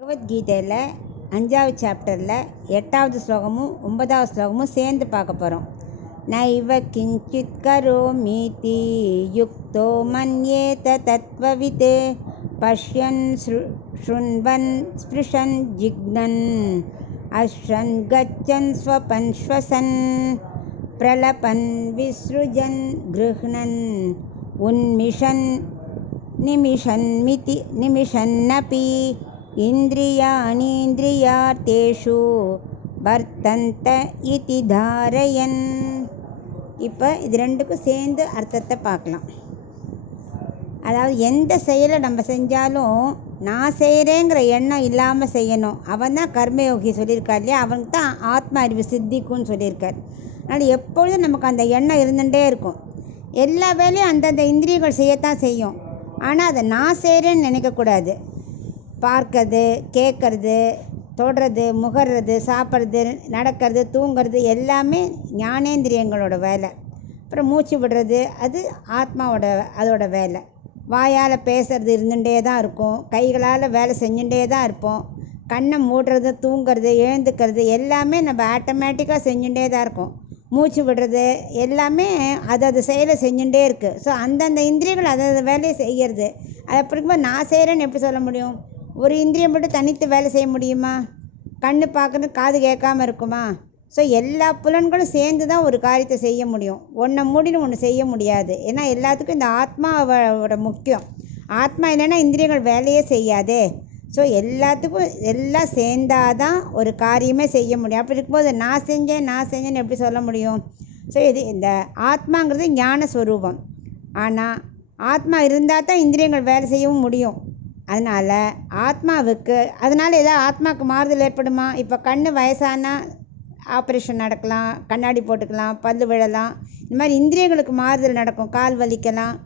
பகவத்கீதையில் 5வது சாப்டரில் 8வது ஸ்லோகமும் 9வது ஸ்லோகமும் சேர்ந்து பார்க்க போகிறோம். நைவ கிஞ்சித் கரோமீதி யுக்தோ மன்யேத தத்வவித் பஷ்யன் ஸ்ருண்வன் ஸ்பிருஷன் ஜிக்னன் அஸ்ரன் கச்சன் ஸ்வபன் ஸ்வசன் பிரலபன் விஸ்ருஜன் கிருஹ்ணன் உன்மிஷன் நிமிஷன்னபி இந்திரியாணீந்திரியார்த்தேஷு வர்த்தந்த இதி தாரயன். இப்போ இது ரெண்டுக்கும் சேர்ந்து அர்த்தத்தை பார்க்கலாம். அதாவது எந்த செயலை நம்ம செஞ்சாலும் நான் செய்கிறேங்கிற எண்ணம் இல்லாமல் செய்யணும். அவன் தான் கர்மயோகி சொல்லியிருக்கார் இல்லையா, அவனுக்கு தான் ஆத்ம அறிவு சித்திக்கும்னு சொல்லியிருக்கார். அதனால் எப்பொழுதும் நமக்கு அந்த எண்ணம் இருந்துகிட்டே இருக்கும். எல்லா வேலையும் அந்தந்த இந்திரியங்கள் செய்யத்தான் செய்யும். ஆனால் அதை நான் செய்கிறேன்னு நினைக்கக்கூடாது. பார்க்கறது, கேட்கறது, தொடுறது, முகர்றது, சாப்பிட்றது, நடக்கிறது, தூங்கிறது எல்லாமே ஞானேந்திரியங்களோட வேலை. அப்புறம் மூச்சு விடுறது அது அதோட வேலை. வாயால் பேசுறது இருந்துகிட்டே தான் இருக்கும். கைகளால் வேலை செஞ்சுட்டே தான் இருப்போம். கண்ணை மூடுறது, தூங்கிறது, எழுந்துக்கிறது எல்லாமே நம்ம ஆட்டோமேட்டிக்காக செஞ்சுட்டே தான் இருக்கும். மூச்சு விடுறது எல்லாமே அது செயலை செஞ்சுட்டே இருக்குது. ஸோ அந்தந்த இந்திரியங்கள் அதை வேலையை செய்கிறது. அது அப்படிங்கும்போது நான் செய்கிறேன்னு எப்படி சொல்ல முடியும்? ஒரு இந்திரியம் மட்டும் தனித்து வேலை செய்ய முடியுமா? கண்ணு பார்க்குறது, காது கேட்காமல் இருக்குமா? ஸோ எல்லா புலன்களும் சேர்ந்து தான் ஒரு காரியத்தை செய்ய முடியும். ஒன்றை மூடின்னு ஒன்று செய்ய முடியாது. ஏன்னா எல்லாத்துக்கும் இந்த ஆத்மாவோட முக்கியம். ஆத்மா இல்லைன்னா இந்திரியங்கள் வேலையே செய்யாதே. ஸோ எல்லாத்துக்கும் எல்லாம் சேர்ந்தாதான் ஒரு காரியமே செய்ய முடியும். அப்படி இருக்கும்போது நான் செஞ்சேன்னு எப்படி சொல்ல முடியும்? ஸோ இந்த ஆத்மாங்கிறது ஞான ஸ்வரூபம். ஆனால் ஆத்மா இருந்தால் தான் இந்திரியங்கள் வேலை செய்யவும் முடியும். அதனால் ஏதாவது ஆத்மாவுக்கு மாறுதல் ஏற்படுமா? இப்போ கண்ணு வயசானா ஆப்ரேஷன் நடக்கலாம், கண்ணாடி போட்டுக்கலாம், பல்லு விழலாம். இந்த மாதிரி இந்திரியங்களுக்கு மாறுதல் நடக்கும், கால் வலிக்கலாம்.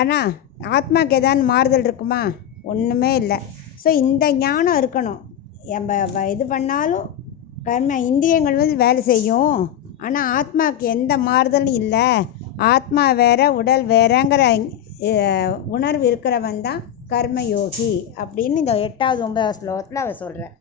ஆனால் ஆத்மாவுக்கு ஏதாவது மாறுதல் இருக்குமா? ஒன்றுமே இல்லை. ஸோ இந்த ஞானம் இருக்கணும். நம்ம இது பண்ணாலும் இந்திரியங்கள் வேலை செய்யும். ஆனால் ஆத்மாவுக்கு எந்த மாறுதலும் இல்லை. ஆத்மா வேற, உடல் வேறங்கிற உணர்வு இருக்கிறவன் தான் கர்மயோகி அப்படின்னு இந்த 8வது 9வது ஸ்லோகத்தில் அவர் சொல்கிறார்.